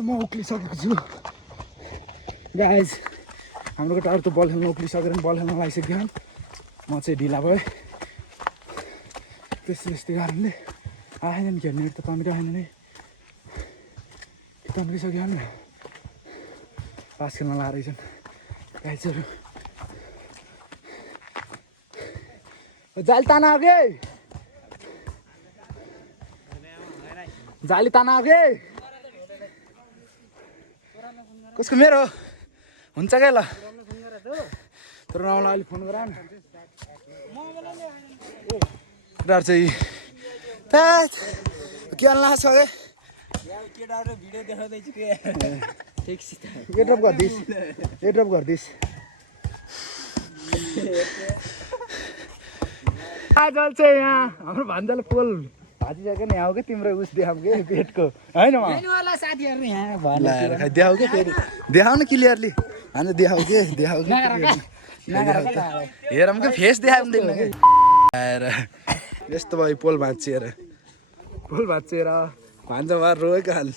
चाहिँ म उक्लिसकेको छु गाइज। हाम्रो केटाहरू त बल खेल्न उक्लिसकेर बल खेल्न लागिसक्यो। म चाहिँ ढिला भयो त्यस्तै कारणले आएन नि खेल्ने त तमिरहेन नि तम्किसक्यो नि पास खेल्न लाएर रहेछन् गाइजहरू। जाली ताना आगे जाली ताना आगे कसको मेरो हुन्छ क्या ल तर नआउला अहिले फोन गर न केटाहरू चाहिँ के लाग्छ है केटाहरू भिडियो देखाउँदैछु के ये ड्रप गर्दिस् आज चाहिँ यहाँ हाम्रो भान्जाले पोल भाजिसक्यो नि आऊ कि तिम्रो उस देखाऊ कि पेटको होइन साथीहरू यहाँ लाएर खाइ देखाऊ कि फेरि देखाउ न क्लियरली हामी देखाऊ कि हेरौँ कि फेस देखाउँदैन कि आएर यस्तो भयो पोल भाँचिएर भान्जा भएर रोएको हाल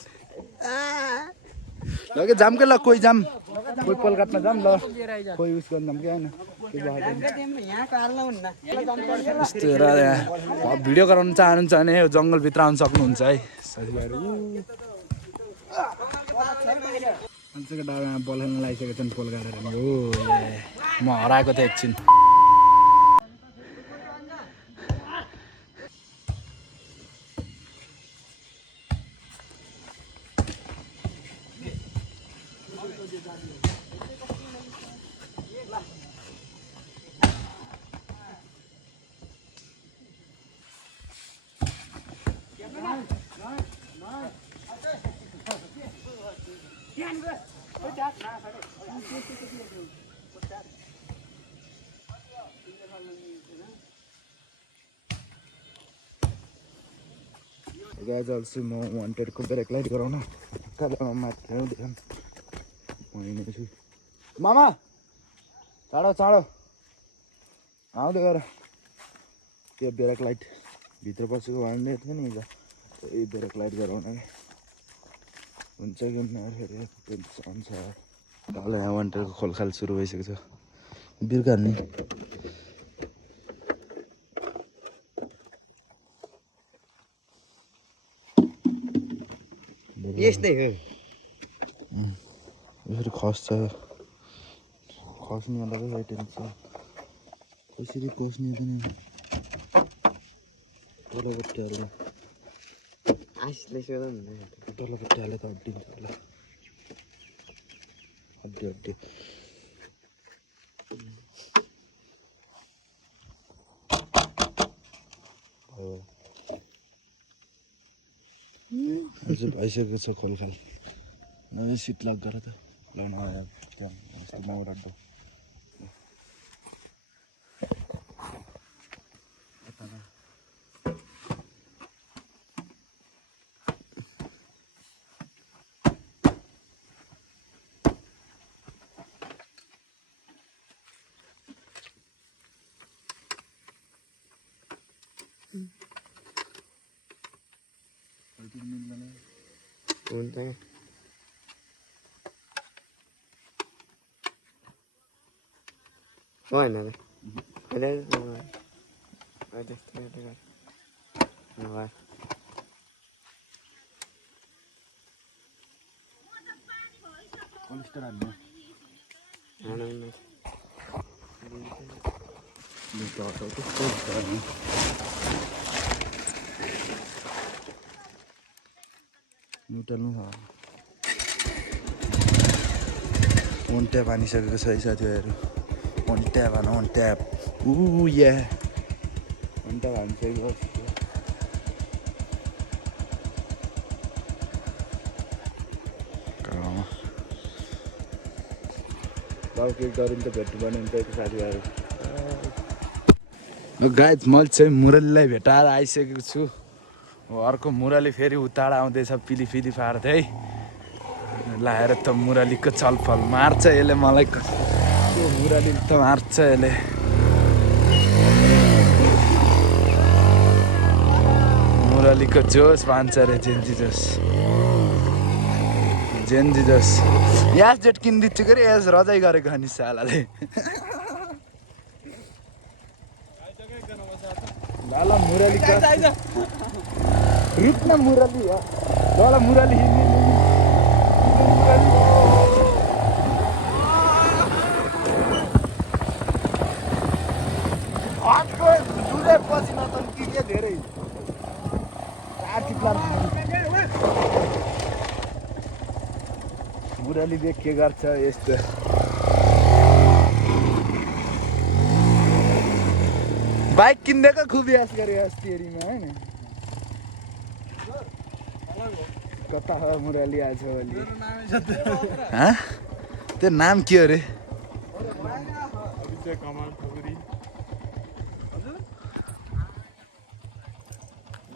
ल कि जाम के ल कोही जाम कोही पोल काट्न जाम ल कोही उस गर्नु जाम कि होइन यस्तो हेर यहाँ भिडियो गराउनु चाहनुहुन्छ भने यो जङ्गलभित्र आउनु सक्नुहुन्छ है साथीभाइहरू। मान्छेको डाँडामा बल खेल्न लागिसकेको छन् पोल गाडेर हो म हराएको थिएँ एकछिन। गाइज अल्सो म वान्टेडको ब्रेक लाइट गराउन कहाँ माथि छु मामा चाँडो आउँदै गर त्यो ब्रेक लाइट भित्र पसेको वान्टेड पनि हुन्छ त्यही ब्रेक लाइट गराउन हुन्छ कि फेरि अनुसार तल यहाँ वान्टेडको खोलखाल सुरु भइसकेको छ बिर्का नि यस्तै हो यसरी खस्छ खस्नेवाला पो टेन्सन कसरी कस्ने पनि तलपट्टि हाल्दा आशिषले सोध्नु न तलपट्टि हाले त अड्डिन्छ होला अड्डी हो अझै भइसकेको छ खोलखाल नयाँ सिट लक गर त लाउनु आयो त्यहाँ यस्तो माउराड्डो हुन्छ होइन निटाल्नु वान ट्याप हानिसकेको छ है साथीभाइहरू वान ट्याप वान ट्याप या वान ट्याप हानिसकेको केक गरिन्छ भेट्नु पर्ने हुन्छ यति साथीभाइहरू। गाइज मैले चाहिँ मुरलीलाई भेटाएर आइसकेको छु अर्को मुरली फेरि उताड आउँदैछ पिली पार्दै लाएर त मुरलीको छलफल मार्छ यसले मलाई मुरली त मार्छ यसले मुरलीको जोस मान्छ रे जेन्जी जोस जेन जिजस यास जेट किनिदिन्छु के यस रजाइ गरेको अनि सालाले ल मुरली रुक्न मुरली ल मुरली हातको दुधे पछि नतन्किने धेरै मुरली देख के गर्छ यस्तो बाइक किन्देको खुब यास गरे अस्तिमा हैन कता हो मुरली आज भोलि त्यो नाम के हो रे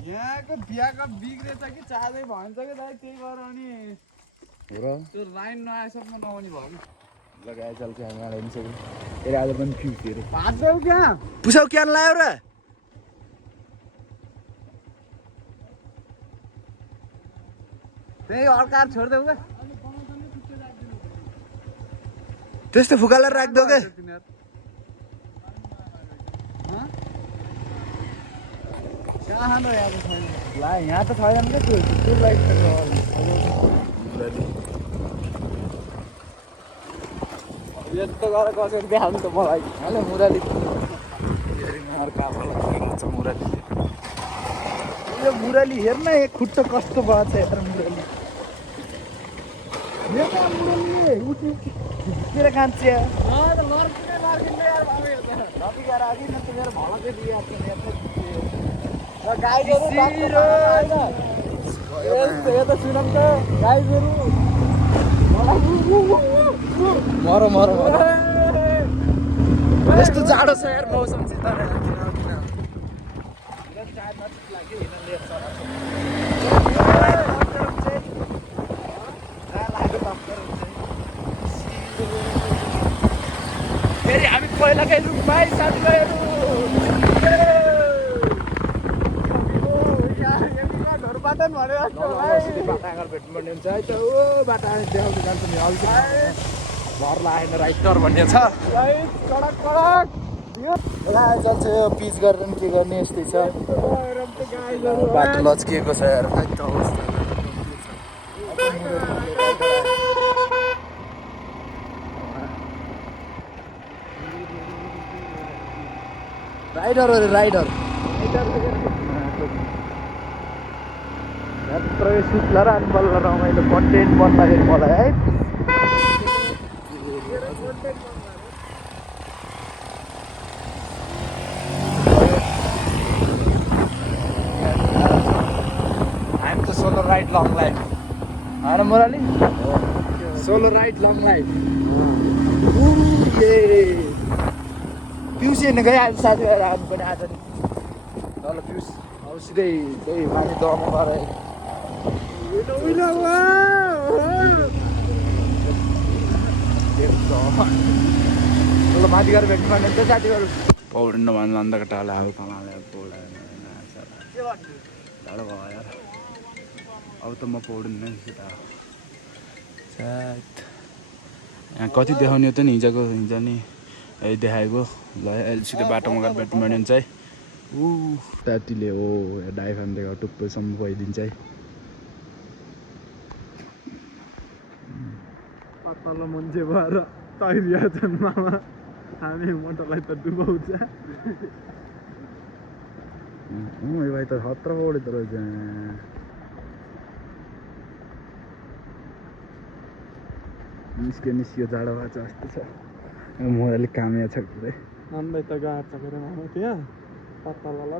यहाँको बिहाको बिग्रेछ कि चाँदै भन्छ कि दाइ त्यही गर अनि हो र त्यो लाइन नआएसम्म नआउने भयो कि लगाए चल्छ हामी आइन्छ फेरि आज पनि फिक्स हेरे भाग्छौ क्या पुसाउ क्यान लायो र त्यही हड्काएर छोडिदेऊ क्या त्यस्तो फुकालेर राख्दो के कहाँ यहाँ छैन ला यहाँ त छैन क्या त्यो लाइट यस्तो गरेर कसरी देखाउनु त मलाई हेलो मुरली मुरली यो मुरली हेर्न एक खुट्टा कस्तो भएको छ यार मुरली उठेर कान्छ गाई गोरु यता सुनम त गाई गोरु मर मर मर यस्तो जाडो छ यार मौसम चाहिँ फेरि हामी पहिलाकै रुखमा साथीभाइहरू बाटा आएर भेट्नुपर्ने हुन्छ है त ओ बाटा देखाउँदै जान्छ नि अल्छी घर लागेन राइटर भन्ने छ जान्छ यो पिच गरेर पनि के गर्ने यस्तै छ बाटो लच्किएको छ यार राइडर अरे राइडर प्रवेश सुत्ला र अनि बल्ल रमाइलो कन्टेन्ट बन्दाखेरि मलाई है I'm the solo ride long life. होइन मुरली सोलो राइड लङ लाइफ पिउस हेर्ने गइहाल्छ साथीभाइहरू हामी पनि आज नि ल पिउस अब सिधै त्यही माथि दहमा गएर माथि गएर भेट्नु पर्ने हुन्छ साथीभाइहरू पौडिनु भन्नु अन्धको टाला अब कमाले पौडेन टाढो भयो यार अब त म पौडिन्न सायद यहाँ कति देखाउने त नि हिजो नि यही देखाएको ल सिधै बाटोमा गएर भेट्नु पर्ने हुन्छ है त्यतिले हो डाइफान दिएको टुप्पोसम्म गइदिन्छ है तल मान्छे भएर तैरिया जन्ममा हामी मोटरलाई त डुबाउँछ यो भाइ त खतरा पौडे त रहेछ निस्क्यो जाडो भएको छ जस्तो छ म अलिक कामिया छ पुरै हामीलाई त गाह्रो छ गएर मामा त्यहाँ पत्ताला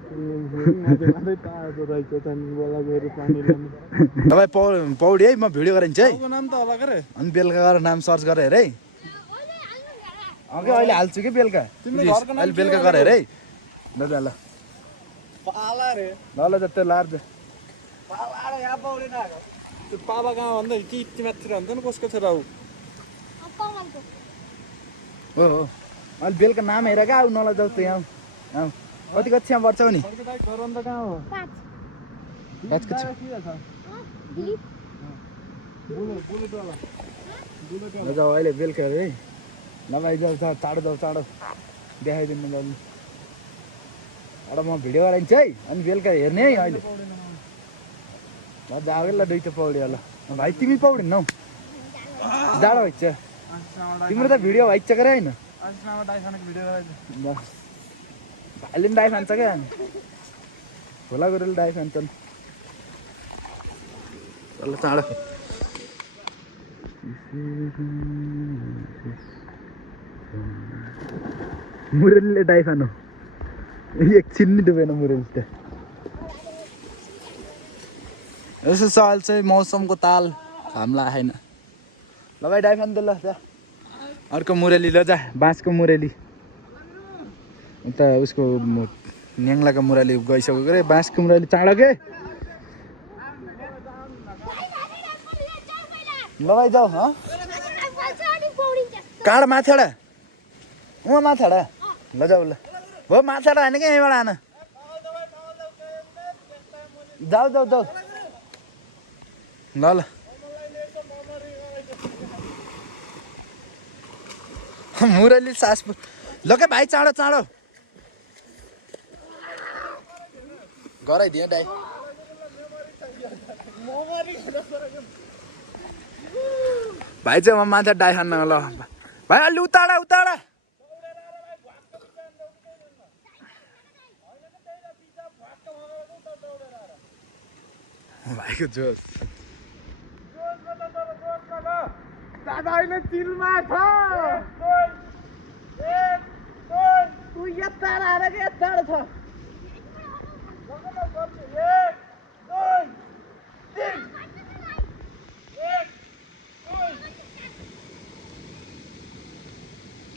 तपाईँ पौडी है म भिडियो गराइन्छ है नाम त होला के अनि बेलुका गएर नाम सर्च गरेर हेर है अघि अहिले हाल्छु कि बेलुका अहिले बेलुका गरेर हेर है दादा ल पाला रे ल जति लार्छ पाला यहाँ पौडी नआएको त्यो पापा कहाँ भन्दा कि यति मात्र हुन्छ नि कसको छोरा हो हो अहिले बेलुका नाम हेर क्या आऊ नलजाऊ त यहाँ आऊ कति कक्षामा पढ्छौ नि जाऊ अहिले बेलुका अरे है नभए जाऊ चाँडो चाँडो देखाइदिनु दाजु एउटा म भिडियो गराइदिन्छु है अनि बेलुका हेर्ने है अहिले जाओ दुई त पौडी होला भाइ तिमी पौडिन् हौ जाडो भइन्छ तिम्रो त भिडियो भइन्छ के होइन बस भाइले पनि डाइ खान्छ क्या होला गुरुले डाइ खान्छन् ल चाँडो मुरेलीले डाइ खानु एकछिन नि डुबेन मुरेली त यसो साल चाहिँ मौसमको ताल हाम्ला आएन ल भाइ डाइ खानु त ल जा अर्को मुरेली ल जा बाँसको मुरेली उता उसको न्याङ्लाको मुरेली गइसक्यो के बाँसको मुरेली चाँडो के ल भाइ जाऊ हँ काँड माछाडा उहाँ माछाडा ल जाऊ ल हो माछाडा होइन क्या यहीँबाट आन जाऊ जाऊ जाऊ ल ल मुरली सास ल के भाइ चाँडो चाँडो गराइदिए दाइ भाइ चाहिँ म माछा डाइ खान्न ल भाइ अलि उताडा उताडा भाइको जोस दादा अहिले चिलमा छ तु यता आएर कि यता छ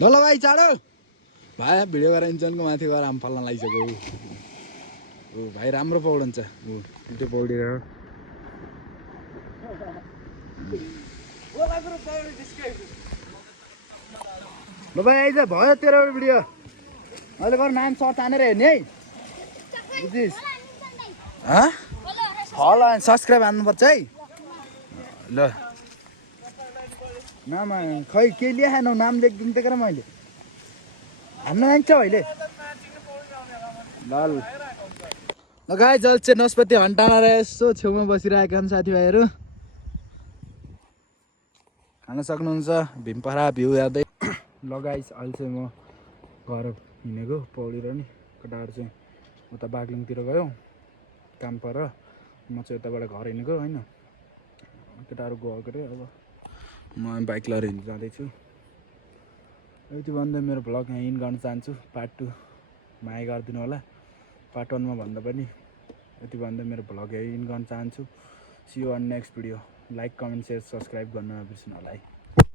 ल ल भाइ चाँडो भाइ भिडियो गराइन्छनको माथि गएर आम फल्न लागिसक्यो ऊ भाइ राम्रो पौडन्छ ऊ त्यो पौडेर ल भाइ आइज भयो तेरो भिडियो अहिले गर नाम सर्ट हानेर हेर्ने है बुझिस् फलो एन्ड सब्सक्राइब हान्नुपर्छ है ल नाम खै के ल्याएनौ नाम लेखिदिनु त कर मैले हान्न जान्छ अहिले ल ल गाई जल चाहिँ नस्पति हन्टाएर यसो छेउमा बसिरहेका छन् साथीभाइहरू खान सक्नुहुन्छ भीमपरा भ्यू हेर्दै ल गाइस अहिले चाहिँ म घर हिँडेको पौडी र नि केटाहरू चाहिँ उता बागलुङतिर गयो काम पर म चाहिँ यताबाट घर हिँडेको होइन केटाहरू गएको अरे अब म बाइक लिएर हिँड्नु जाँदैछु यति भन्दै मेरो भ्लग यहाँ इन गर्न चाहन्छु पार्ट 2 माया गरिदिनु होला पार्ट 1 मा भन्दा पनि यति भन्दै मेरो भ्लग यहाँ इन गर्न चाहन्छु see you on next video like comment share subscribe गर्न नबिर्सनु होला है।